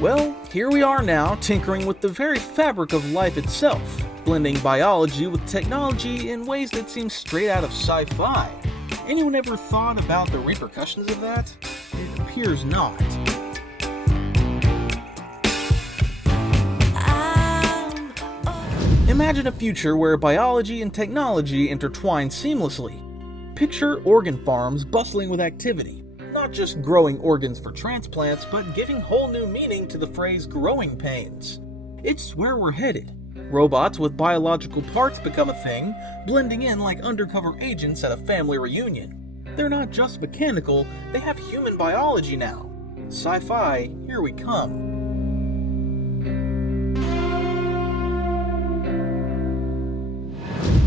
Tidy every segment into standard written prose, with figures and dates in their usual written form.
Well, here we are now, tinkering with the very fabric of life itself, blending biology with technology in ways that seem straight out of sci-fi. Anyone ever thought about the repercussions of that? It appears not. Imagine a future where biology and technology intertwine seamlessly. Picture organ farms bustling with activity, not just growing organs for transplants, but giving whole new meaning to the phrase growing pains. It's where we're headed. Robots with biological parts become a thing, blending in like undercover agents at a family reunion. They're not just mechanical, they have human biology now. Sci-fi, here we come.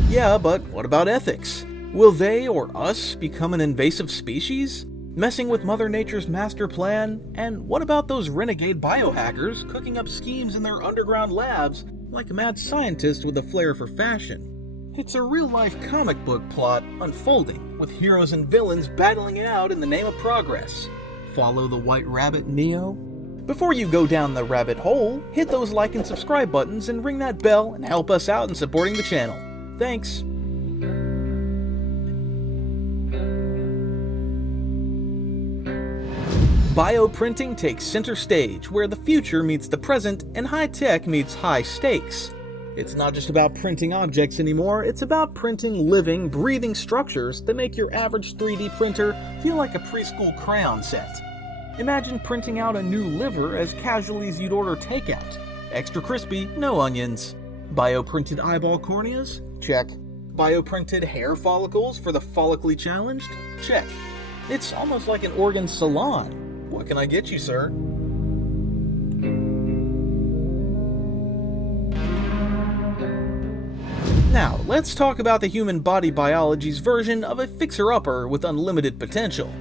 Yeah, but what about ethics? Will they or us become an invasive species? Messing with Mother Nature's master plan? And what about those renegade biohackers cooking up schemes in their underground labs like a mad scientist with a flair for fashion? It's a real-life comic book plot unfolding, with heroes and villains battling it out in the name of progress. Follow the White Rabbit, Neo? Before you go down the rabbit hole, hit those like and subscribe buttons and ring that bell and help us out in supporting the channel. Thanks. Bioprinting takes center stage, where the future meets the present and high-tech meets high stakes. It's not just about printing objects anymore, it's about printing living, breathing structures that make your average 3D printer feel like a preschool crayon set. Imagine printing out a new liver as casually as you'd order takeout. Extra crispy, no onions. Bioprinted eyeball corneas? Check. Bioprinted hair follicles for the follically challenged? Check. It's almost like an organ salon. What can I get you, sir? Now, let's talk about the human body biology's version of a fixer-upper with unlimited potential.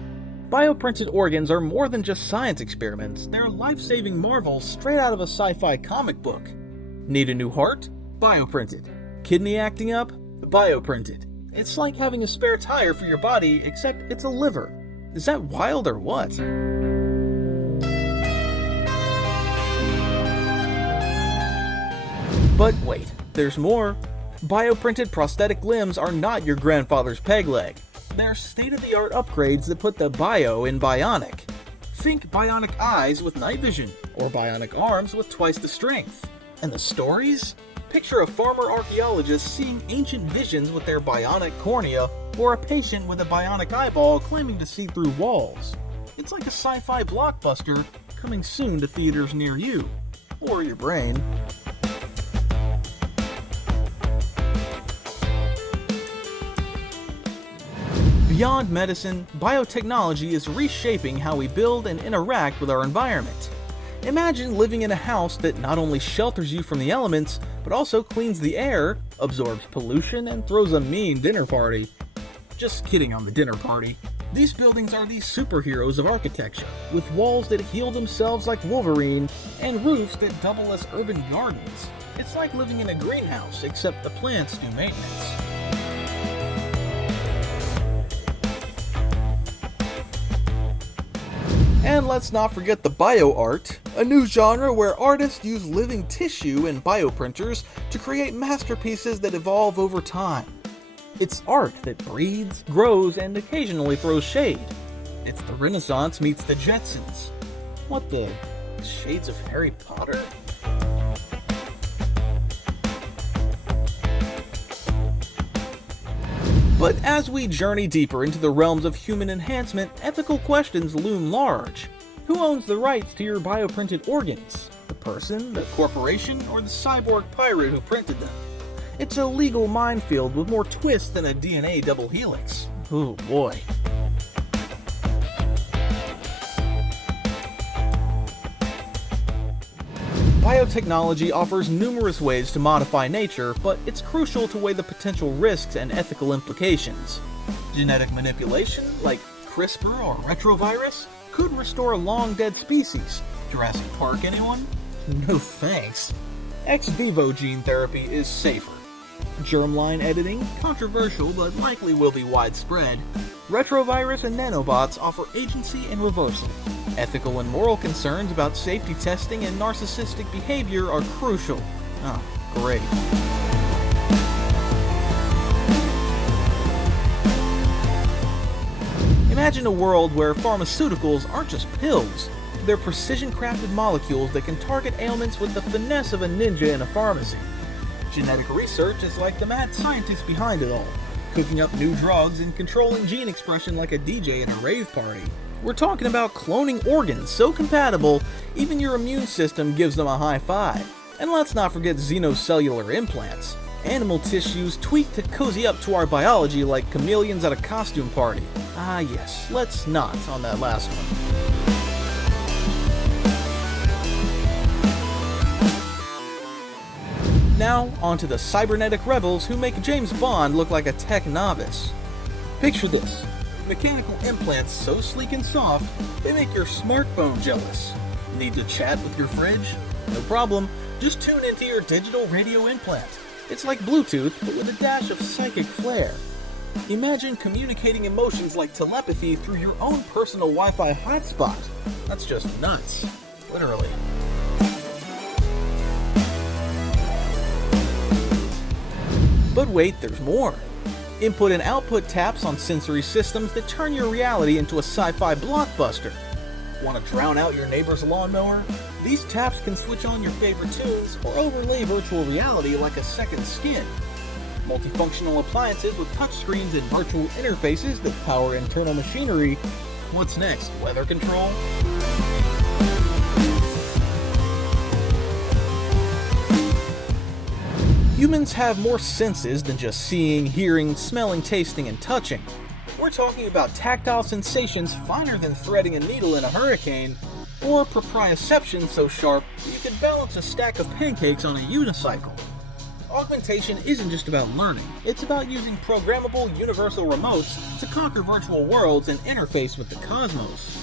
Bioprinted organs are more than just science experiments, they're life-saving marvels straight out of a sci-fi comic book. Need a new heart? Bioprinted. Kidney acting up? Bioprinted. It's like having a spare tire for your body, except it's a liver. Is that wild or what? But wait, there's more. Bioprinted prosthetic limbs are not your grandfather's peg leg. They're state-of-the-art upgrades that put the bio in bionic. Think bionic eyes with night vision, or bionic arms with twice the strength. And the stories? Picture a farmer archaeologist seeing ancient visions with their bionic cornea, or a patient with a bionic eyeball claiming to see through walls. It's like a sci-fi blockbuster coming soon to theaters near you, or your brain. Beyond medicine, biotechnology is reshaping how we build and interact with our environment. Imagine living in a house that not only shelters you from the elements, but also cleans the air, absorbs pollution, and throws a mean dinner party. Just kidding on the dinner party. These buildings are the superheroes of architecture, with walls that heal themselves like Wolverine, and roofs that double as urban gardens. It's like living in a greenhouse, except the plants do maintenance. And let's not forget the bioart, a new genre where artists use living tissue and bioprinters to create masterpieces that evolve over time. It's art that breathes, grows, and occasionally throws shade. It's the Renaissance meets the Jetsons. What the shades of Harry Potter? But as we journey deeper into the realms of human enhancement, ethical questions loom large. Who owns the rights to your bioprinted organs? The person, the corporation, or the cyborg pirate who printed them? It's a legal minefield with more twists than a DNA double helix. Oh boy. Biotechnology offers numerous ways to modify nature, but it's crucial to weigh the potential risks and ethical implications. Genetic manipulation, like CRISPR or retrovirus, could restore long-dead species. Jurassic Park, anyone? No thanks. Ex vivo gene therapy is safer. Germline editing, controversial but likely will be widespread. Retrovirus and nanobots offer agency and reversal. Ethical and moral concerns about safety testing and narcissistic behavior are crucial. Oh, great. Imagine a world where pharmaceuticals aren't just pills. They're precision-crafted molecules that can target ailments with the finesse of a ninja in a pharmacy. Genetic research is like the mad scientist behind it all, cooking up new drugs and controlling gene expression like a DJ at a rave party. We're talking about cloning organs so compatible, even your immune system gives them a high five. And let's not forget xenocellular implants. Animal tissues tweaked to cozy up to our biology like chameleons at a costume party. Ah yes, let's not on that last one. Now, onto the cybernetic rebels who make James Bond look like a tech novice. Picture this. Mechanical implants so sleek and soft, they make your smartphone jealous. Need to chat with your fridge? No problem, just tune into your digital radio implant. It's like Bluetooth, but with a dash of psychic flair. Imagine communicating emotions like telepathy through your own personal Wi-Fi hotspot. That's just nuts. Literally. But wait, there's more. Input and output taps on sensory systems that turn your reality into a sci-fi blockbuster. Want to drown out your neighbor's lawnmower? These taps can switch on your favorite tunes or overlay virtual reality like a second skin. Multifunctional appliances with touchscreens and virtual interfaces that power internal machinery. What's next? Weather control? Humans have more senses than just seeing, hearing, smelling, tasting, and touching. We're talking about tactile sensations finer than threading a needle in a hurricane, or proprioception so sharp you can balance a stack of pancakes on a unicycle. Augmentation isn't just about learning, it's about using programmable universal remotes to conquer virtual worlds and interface with the cosmos.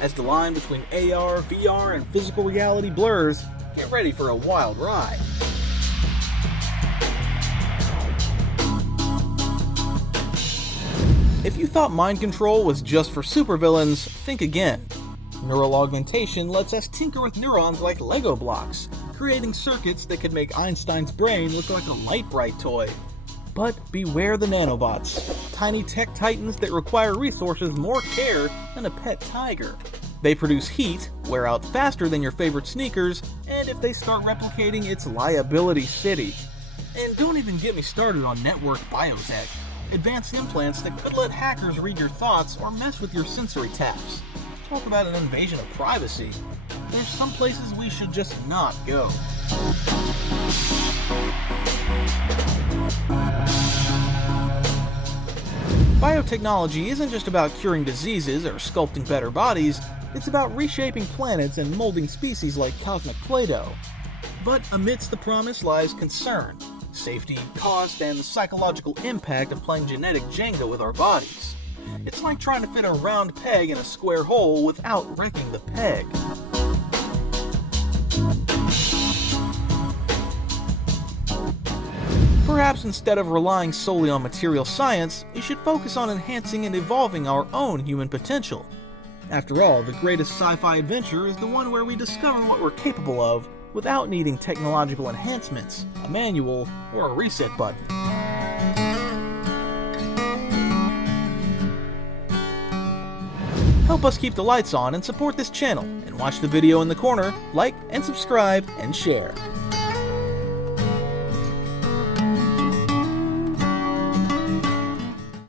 As the line between AR, VR, and physical reality blurs, get ready for a wild ride. If you thought mind control was just for supervillains, think again. Neural augmentation lets us tinker with neurons like Lego blocks, creating circuits that could make Einstein's brain look like a light-bright toy. But beware the nanobots, tiny tech titans that require resources more care than a pet tiger. They produce heat, wear out faster than your favorite sneakers, and if they start replicating, it's liability city. And don't even get me started on networked biotech. Advanced implants that could let hackers read your thoughts or mess with your sensory taps. Talk about an invasion of privacy. There's some places we should just not go. Biotechnology isn't just about curing diseases or sculpting better bodies, it's about reshaping planets and molding species like cosmic Play-Doh. But amidst the promise lies concern. Safety, cost, and the psychological impact of playing genetic Jenga with our bodies. It's like trying to fit a round peg in a square hole without wrecking the peg. Perhaps instead of relying solely on material science, we should focus on enhancing and evolving our own human potential. After all, the greatest sci-fi adventure is the one where we discover what we're capable of without needing technological enhancements, a manual, or a reset button. Help us keep the lights on and support this channel, and watch the video in the corner, like and subscribe and share.